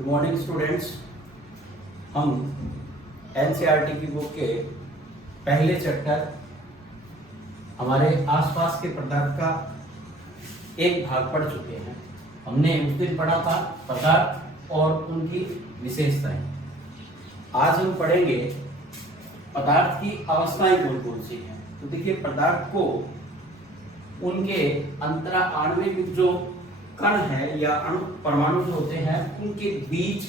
Good morning students. हम NCERT की book के पहले चैप्टर हमारे आसपास के पदार्थ का एक भाग पढ़ चुके हैं। हमने उस दिन पढ़ा था पदार्थ और उनकी विशेषताएं। आज हम पढ़ेंगे पदार्थ की अवस्थाएं कौन कौन सी हैं। तो देखिए, पदार्थ को उनके अंतरा आणविक जो कण है या अणु परमाणु जो होते हैं उनके बीच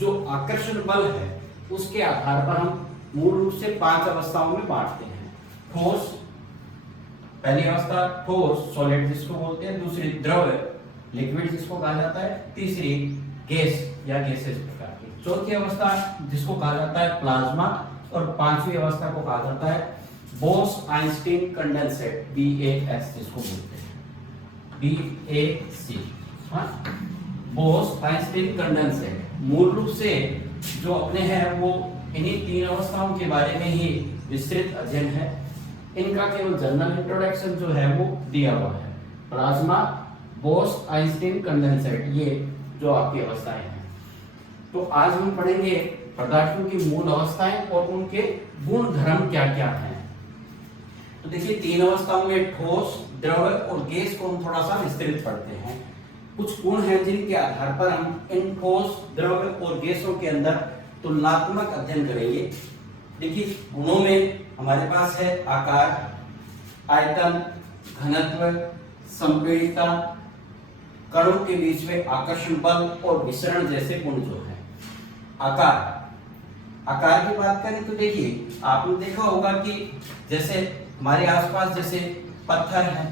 जो आकर्षण बल है उसके आधार पर हम मूल रूप से 5 अवस्थाओं में बांटते हैं। ठोस, पहली अवस्था ठोस सॉलिड जिसको बोलते हैं, दूसरी द्रव लिक्विड जिसको कहा जाता है, तीसरी गैस या गैसेस प्रकार की, चौथी अवस्था जिसको कहा जाता है प्लाज्मा और पांचवी अवस्था को कहा जाता है बोस-आइंस्टीन कंडेंसेट BAS जिसको बोलते हैं BAC। हाँ, बोस-आइंस्टीन कंडेंसेट मूल रूप से जो अपने हैं वो इन्हीं 3 अवस्थाओं के बारे में ही विस्तृत अध्ययन है। इनका केवल जनरल इंट्रोडक्शन जो है वो दिया हुआ है। प्लाज्मा, बोस-आइंस्टीन कंडेंसेट, ये जो आपकी अवस्थाएं हैं। तो आज हम पढ़ेंगे पदार्थों की मूल अवस्थाएं और उनके गुण धर्म क्या क्या हैं। तो देखिए, 3 अवस्थाओं में ठोस, द्रव और गैस को हम थोड़ा सा विस्तृत पढ़ते हैं। कुछ गुण हैं जिनके आधार पर हम इन ठोस, द्रव और गैसों के अंदर तुलनात्मक अध्ययन करेंगे। देखिए, गुणों में हमारे पास है आकार, आयतन, घनत्व, संपीड़ितता, कणों के बीच में आकर्षण बल और विसरण जैसे गुण जो है। आकार की बात करें तो देखिए, आपने देखा होगा कि जैसे हमारे आसपास जैसे पत्थर है,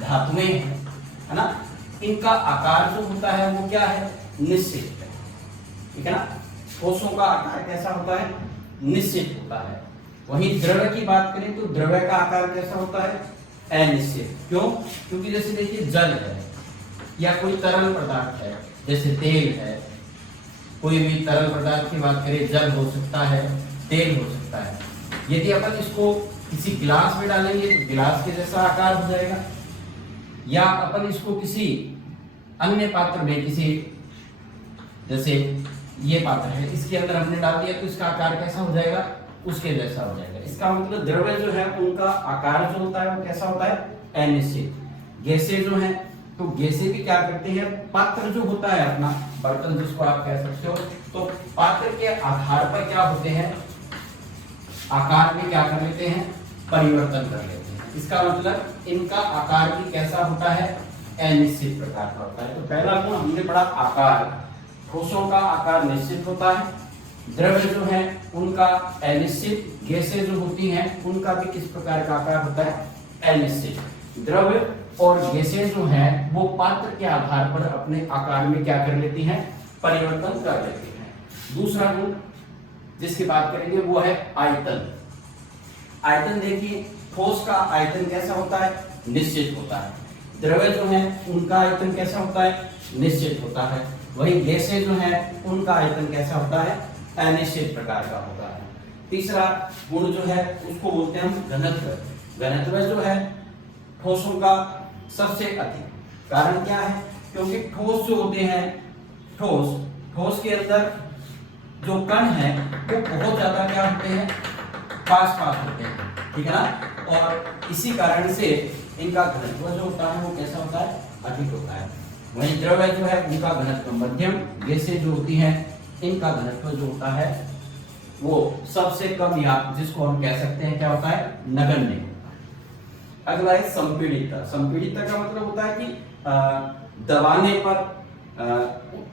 धातुएं हैं, है ना, इनका आकार जो होता है वो क्या है, निश्चित है। ठीक है ना। ठोसों का आकार कैसा होता है, निश्चित होता है। वहीं द्रव्य की बात करें तो द्रव्य का आकार कैसा होता है, अनिश्चित। क्यों? क्योंकि जैसे देखिए, जल है या कोई तरल पदार्थ है, जैसे तेल है, कोई भी तरल पदार्थ की बात करें, जल हो सकता है, तेल हो सकता है। यदि अपन इसको किसी गिलास में डालेंगे तो गिलास के जैसा आकार हो जाएगा, या अपन इसको किसी अन्य पात्र में, किसी जैसे ये पात्र है, इसके अंदर हमने डाल दिया तो इसका आकार कैसा हो जाएगा, उसके जैसा हो जाएगा। इसका मतलब द्रव्य जो है उनका आकार जो होता है वो कैसा होता है, अनिश्चित। गैसें जो हैं तो गैसें भी क्या करती है, पात्र जो होता है अपना बर्तन जिसको आप कह सकते हो, तो पात्र के आधार पर क्या होते हैं, आकार में क्या कर लेते हैं, परिवर्तन कर लेते हैं। इसका मतलब इनका आकार भी कैसा होता है, अनिश्चित प्रकार का होता है। तो पहला गुण हमने पढ़ा आकार। ठोसों का आकार निश्चित होता है, द्रव्य जो है उनका अनिश्चित, गैसें जो होती हैं उनका भी किस प्रकार का आकार होता है, अनिश्चित। द्रव्य और गैसें जो हैं वो पात्र के आधार पर अपने आकार में क्या कर लेती हैं, परिवर्तन कर लेती हैं। दूसरा गुण जिसकी बात करेंगे वो है आयतन। आयतन देखिए, ठोस का आयतन कैसा होता है, निश्चित होता है। द्रव्य जो है उनका आयतन कैसा होता है, निश्चित होता है। वहीं गैसें जो है उनका आयतन कैसा होता है, अनिश्चित प्रकार का होता है। तीसरा गुण जो है उसको बोलते हैं हम घनत्व। घनत्व जो है ठोसों का सबसे अधिक। कारण क्या है, क्योंकि ठोस जो होते हैं, ठोस के अंदर जो कण है वो बहुत ज्यादा क्या होते हैं, पास होते हैं। ठीक है ना। और इसी कारण से इनका घनत्व जो होता है वो कैसा होता है, अधिक होता है। वहीं द्रव्य जो है उनका घनत्व मध्यम, गैसें जो होती हैं इनका घनत्व जो होता है वो सबसे कम, या जिसको हम कह सकते हैं क्या होता है, नगण्य होता है। अगला है संपीड़ितता। संपीड़ितता का मतलब होता है कि दबाने पर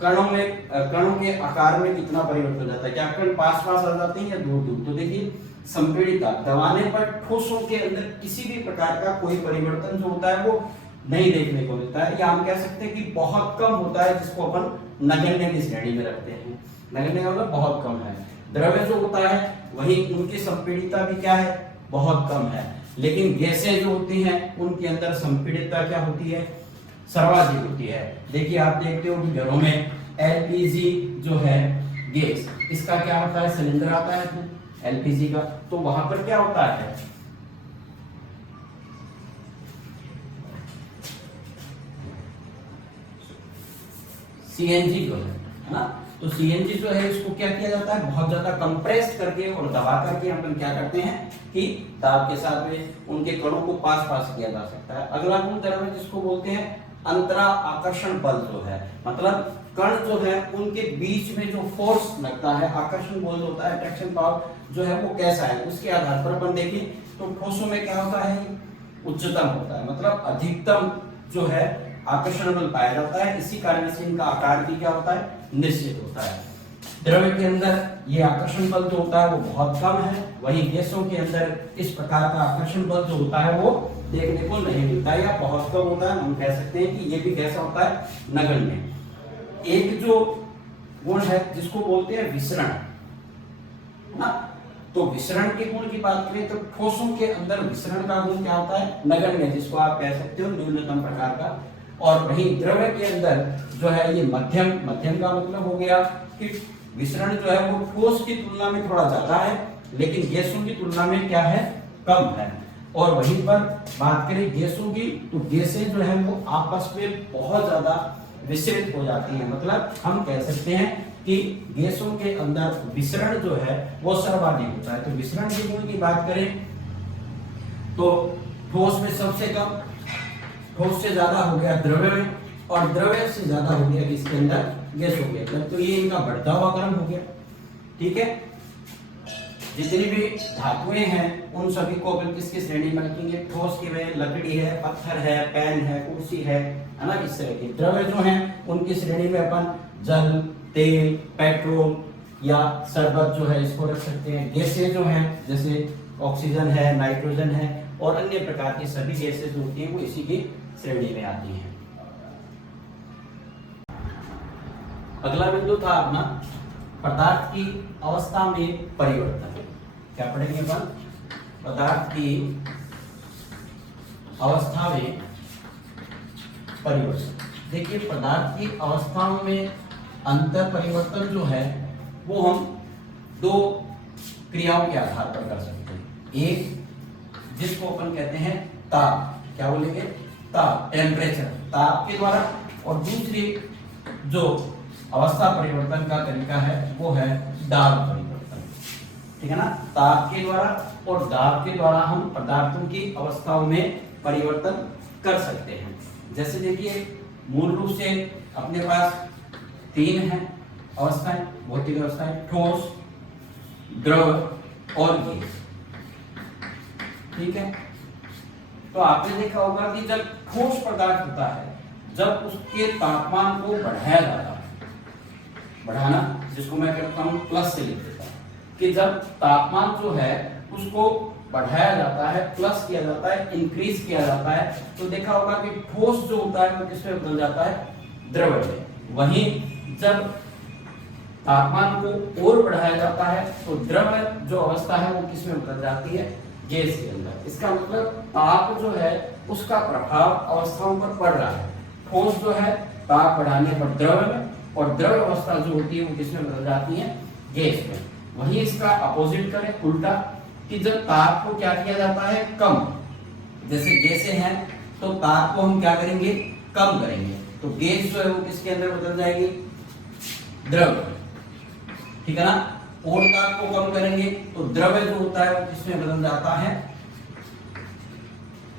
कणों के आकार में कितना परिवर्तन हो जाता है, क्या कण पास आ जाते हैं या दूर दूर। तो देखिए, संपीड़ितता, दबाने पर ठोसों के अंदर किसी भी प्रकार का कोई परिवर्तन जो होता है वो नहीं देखने को मिलता है, या हम कह सकते हैं कि बहुत कम होता है, जिसको अपन नगण्य की श्रेणी में रखते हैं। नगण्य का मतलब बहुत कम है। द्रव्य जो होता है वही उनकी संपीड़ितता भी क्या है, बहुत कम है। लेकिन गैसें जो होती हैं उनके अंदर संपीड़ितता क्या होती है, सर्वाधिक होती है। देखिए, आप देखते हो कि घरों में LPG जो है गैस, इसका क्या होता है, सिलेंडर आता है LPG का, तो वहां पर क्या होता है, CNG जो है है ना। तो सीएनजी जो है इसको क्या किया जाता है, बहुत ज्यादा कंप्रेस करके और दबा करके अपन क्या करते हैं कि दाब के साथ में उनके कणों को पास किया जा सकता है। अगला गुण द्रव्य जिसको बोलते हैं अंतरा आकर्षण बल जो है, मतलब कण जो है उनके बीच में जो फोर्स लगता है, आकर्षण बल होता है, अट्रैक्शन पावर जो है वो कैसा है, उसके आधार पर अपन देखें तो ठोसों में क्या होता है, उच्चतम होता है, मतलब अधिकतम जो है आकर्षण बल पाया जाता है। इसी कारण से इनका आकार भी क्या होता है, निश्चित होता है। द्रव्य के अंदर ये आकर्षण बल जो होता है वो बहुत कम है, वहीं गैसों के अंदर इस प्रकार का आकर्षण बल जो होता है वो देखने को नहीं मिलता है या बहुत कम होता है। हम कह सकते हैं कि ये भी कैसा होता है, नगण्य। एक जो गुण है जिसको बोलते हैं विसरण, ना, तो विसरण के गुण की बात करें तो ठोसों के अंदर विसरण का गुण क्या होता है, नगण्य, जिसको आप कह सकते हो न्यूनतम प्रकार का। और वहीं द्रव्य के अंदर जो है ये मध्यम, मध्यम का मतलब हो गया कि विसरण जो है वो ठोस की तुलना में थोड़ा ज्यादा है, लेकिन गैसों की तुलना में क्या है, कम है। और वहीं पर बात करें गैसों की, तो गैसें जो है वो आपस में बहुत ज्यादा विसरित हो जाती है, मतलब हम कह सकते हैं कि गैसों के अंदर विसरण जो है वो सर्वाधिक होता है। तो विसरण के गुण की बात करें तो ठोस में सबसे कम, ठोस से ज्यादा हो गया द्रव्य में, और द्रव्य से ज्यादा हो गया इसके अंदर गैसों के अंदर। तो ये इनका बढ़ता हुआ क्रम हो गया, ठीक है। जितनी भी धातुएं हैं उन सभी को अपन किसकी श्रेणी में रखेंगे, ठोस की में लकड़ी है, पत्थर है, पेन है, कुर्सी है ना, इस तरह के। द्रव्य जो हैं उनकी श्रेणी में अपन जल, तेल, पेट्रोल या शरबत जो है इसको रख सकते हैं। गैसें जो हैं जैसे ऑक्सीजन है, नाइट्रोजन है और अन्य प्रकार की सभी गैसें जो होती हैं वो इसी की श्रेणी में आती हैं। अगला बिंदु था अपना पदार्थ की अवस्था में परिवर्तन। क्या पढ़ेंगे अपन, पदार्थ की अवस्था में परिवर्तन। देखिए पदार्थ की अवस्थाओं में अंतर परिवर्तन जो है वो हम दो क्रियाओं के आधार पर कर सकते हैं। एक जिसको अपन कहते हैं ताप, क्या बोलेंगे, ताप, टेम्परेचर, ताप के द्वारा, और दूसरी जो अवस्था परिवर्तन का तरीका है वो है दाब परिवर्तन, ठीक है ना। ताप के द्वारा और दाब के द्वारा हम पदार्थों की अवस्थाओं में परिवर्तन कर सकते हैं। जैसे देखिए मूल रूप से अपने पास तीन है अवस्थाएं, भौतिक अवस्थाएं, ठोस, द्रव और गैस, ठीक है। तो आपने देखा होगा कि जब ठोस पदार्थ होता है, जब उसके तापमान को बढ़ाया जाता है, बढ़ाना जिसको मैं कहता हूं प्लस से लिख देता हूं, कि जब तापमान जो है उसको बढ़ाया जाता है, प्लस किया जाता है, इंक्रीज किया जाता है, तो देखा होगा कि ठोस जो होता है वो किसमें बदल जाता है, द्रव में। वहीं जब तापमान को और बढ़ाया जाता है तो द्रव जो अवस्था है वो किसमें बदल जाती है, गैस के अंदर। इसका मतलब ताप जो है उसका प्रभाव अवस्थाओं पर पड़ रहा है। ठोस जो है ताप बढ़ाने पर द्रव में, और द्रव अवस्था जो होती है वो किसमें बदल जाती है, गैस में। वहीं इसका अपोजिट करें, उल्टा, कि जब ताप को क्या किया जाता है, कम, जैसे गैसें हैं तो ताप को हम क्या करेंगे, कम करेंगे, तो गैस जो है वो किसके अंदर बदल जाएगी, द्रव, ठीक है ना। और ताप को कम करेंगे तो द्रव्य जो होता है वो किसमें बदल जाता है,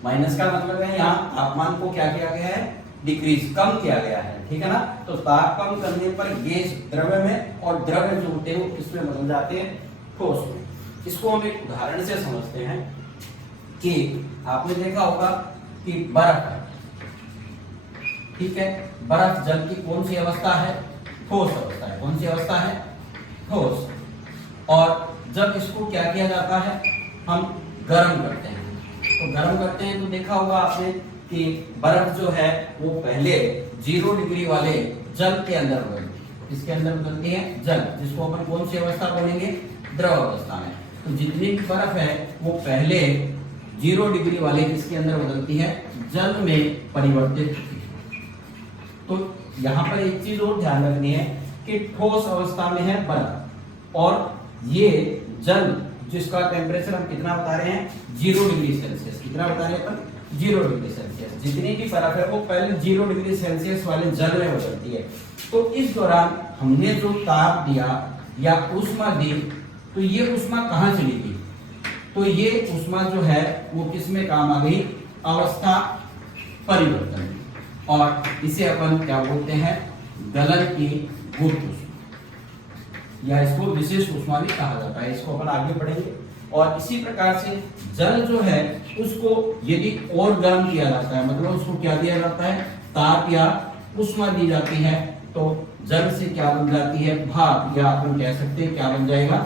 माइनस का मतलब है यहाँ तापमान को क्या किया गया है, डिक्रीज, कम किया गया है, ठीक है ना। तो ताप कम करने पर गैस द्रव्य में, और द्रव्य जो होते हैं वो किसमें बदल जाते हैं, ठोस में। इसको हम एक उदाहरण से समझते हैं कि आपने देखा होगा कि बर्फ है, ठीक है। बर्फ जल की कौन सी अवस्था है, ठोस अवस्था है। कौन सी अवस्था है, ठोस। और जब इसको क्या किया जाता है, हम गर्म करते हैं, तो गर्म करते हैं तो देखा होगा आपने कि बर्फ जो है वो पहले 0 डिग्री वाले जल के अंदर बदलती है। इसके अंदर बदलती है जल, जिसको अपन कौन सी अवस्था बोलेंगे, द्रव अवस्था में। तो जितनी भी बर्फ है वो पहले 0 डिग्री वाले किसके अंदर बदलती है, जल में परिवर्तित होती है। तो यहाँ पर एक चीज और ध्यान रखनी है कि ठोस अवस्था में है बर्फ, और ये जल जिसका टेम्परेचर हम कितना बता रहे हैं, 0 डिग्री सेल्सियस। कितना बता रहे हैं अपन, 0 डिग्री सेल्सियस। जितनी भी बर्फ है वो पहले 0 डिग्री सेल्सियस वाले जल में बदलती है, तो इस दौरान हमने जो ताप दिया या ऊष्मा दी, तो ये ऊष्मा कहाँ चली गई? तो ये ऊष्मा जो है वो किस में काम आ गई? अवस्था परिवर्तन में। और इसे अपन क्या बोलते हैं? गलन की गुप्त ऊष्मा, या इसको विशेष ऊष्मा भी कहा जाता है। इसको अपन आगे पढ़ेंगे। और इसी प्रकार से जल जो है उसको यदि और गर्म किया जाता है, मतलब उसको क्या दिया जाता है? ताप या ऊष्मा दी जाती है, तो जल से क्या बन जाती है? भाप, या अपन कह सकते हैं क्या बन जाएगा?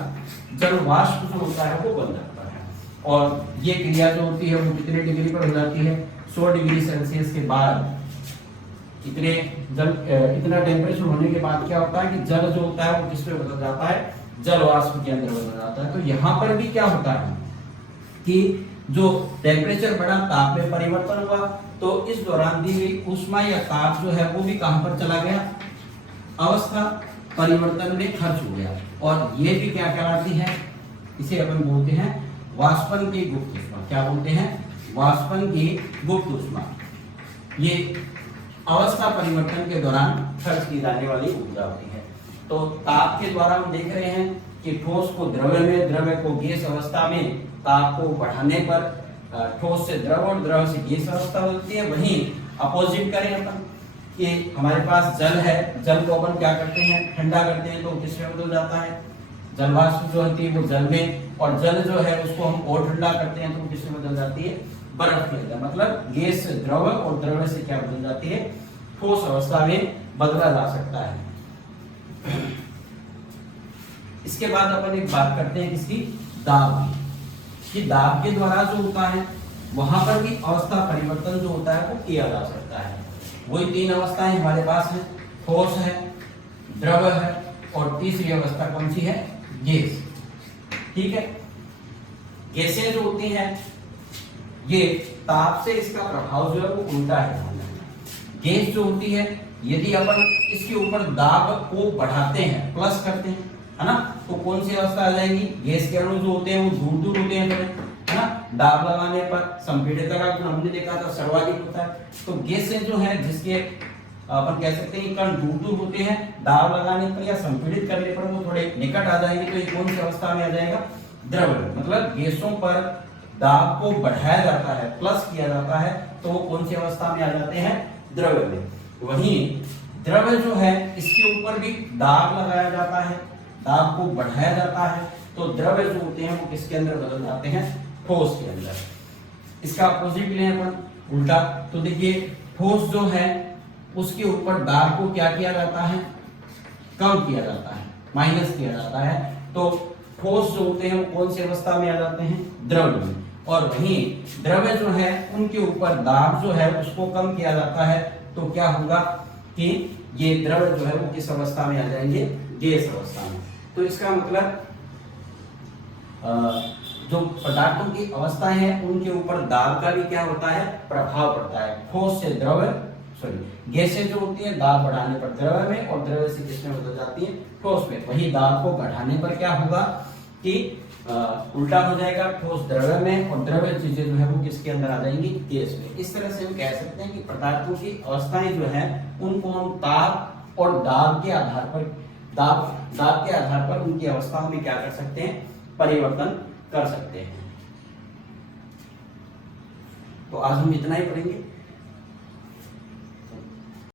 जल वाष्प जो होता है वो बन जाता है। और ये क्रिया जो होती है वो कितने डिग्री पर हो जाती है? 100 डिग्री सेल्सियस के बाद, इतना टेम्परेचर होने के बाद क्या होता है कि जल जो होता है वो किस में बदल जाता है? जल वाष्प के अंदर बदल जाता है। तो यहाँ पर भी क्या होता है कि जो टेम्परेचर बढ़ा, ताप में परिवर्तन हुआ, तो इस दौरान दी गई ऊष्मा या ताप जो है वो भी कहां पर चला गया? अवस्था परिवर्तन में खर्च हो गया। और ये भी क्या कहलाती है? इसे अपन बोलते हैं वाष्पन की गुप्त ऊष्मा। क्या बोलते हैं? वाष्पन की गुप्त ऊष्मा। ये अवस्था परिवर्तन के दौरान खर्च की जाने वाली ऊर्जा होती है। तो ताप के द्वारा हम देख रहे हैं कि ठोस को द्रव्य में, द्रव्य को गैस अवस्था में, ताप को बढ़ाने पर ठोस से द्रव और द्रव से गैस अवस्था होती है। वहीं अपोजिट करें अपन कि हमारे पास जल है, जल को अपन क्या करते हैं? ठंडा करते हैं, तो किसमें बदल जाता है? जल वाष्प जो होती है वो जल में, और जल जो है उसको हम और ठंडा करते हैं तो किसमें बदल जाती है? बर्फ के अंदर। मतलब गैस से द्रव और द्रव से क्या बदल जाती है? ठोस अवस्था में बदला जा सकता है। इसके बाद अपन एक बात करते हैं किसकी? दाब की। कि दाब के द्वारा जो होता है वहां पर भी अवस्था परिवर्तन जो होता है वो किया जा सकता है। वही 3 अवस्थाएं हमारे पास है, ठोस है, द्रव है, और तीसरी अवस्था कौन सी है? गैस। ठीक है। गैसें जो होती हैं ये ताप से इसका प्रभाव जो है वो उल्टा है। गैस जो होती है यदि अपन इसके ऊपर दाब को बढ़ाते हैं, प्लस करते हैं, है ना, तो कौन सी अवस्था आ जाएगी? गैस के अणु जो होते हैं वो दूर दूर होते हैं, है ना। दाब लगाने पर संपीड़ित का गुण हमने देखा था सर्वाधिक होता है। तो गैसें जो है जिसके अपन कह सकते हैं कि कण दूर दूर होते हैं, दाब लगाने पर या संपीड़ित करने पर वो थोड़े निकट आ जाएंगे, तो ये कौन सी अवस्था में आ जाएगा? द्रव। मतलब गैसों पर दाब को बढ़ाया जाता है, प्लस किया जाता है, तो वो कौन सी अवस्था में आ जाते हैं? द्रव में। वहीं द्रव जो है इसके ऊपर भी दाब लगाया जाता है, दाब को बढ़ाया जाता है, तो द्रव जो होते हैं वो किसके अंदर बदल जाते हैं? ठोस के अंदर। इसका अपोजिट लें अपन उल्टा, तो देखिए ठोस जो है उसके ऊपर दाब को क्या किया जाता है? कम किया जाता है, माइनस किया जाता है। तो ठोस जो होते हैं वो कौन सी अवस्था में आ जाते हैं? द्रव में। और वहीं द्रव जो है उनके ऊपर दाब जो है उसको कम किया जाता है, तो क्या होगा कि ये द्रव जो है वो किस अवस्था में आ जाएंगे? गैस अवस्था में। तो इसका मतलब जो पदार्थों की अवस्थाएं हैं उनके ऊपर दाब का भी क्या होता है? प्रभाव पड़ता है। ठोस से द्रव, गैसें जो होती है दाब बढ़ाने पर द्रव में, और द्रव से किसमें बदल जाती है? ठोस में। वही दाब को बढ़ाने पर क्या होगा कि उल्टा हो जाएगा, ठोस द्रव्य में, और द्रव्य चीजें जो है वो किसके अंदर आ जाएंगी? गैस में। इस तरह से हम कह सकते हैं कि पदार्थों की अवस्थाएं जो है उनको हम ताप और दाब के आधार पर, दाब के आधार पर उनकी अवस्थाओं में क्या कर सकते हैं? परिवर्तन कर सकते हैं। तो आज हम इतना ही पढ़ेंगे।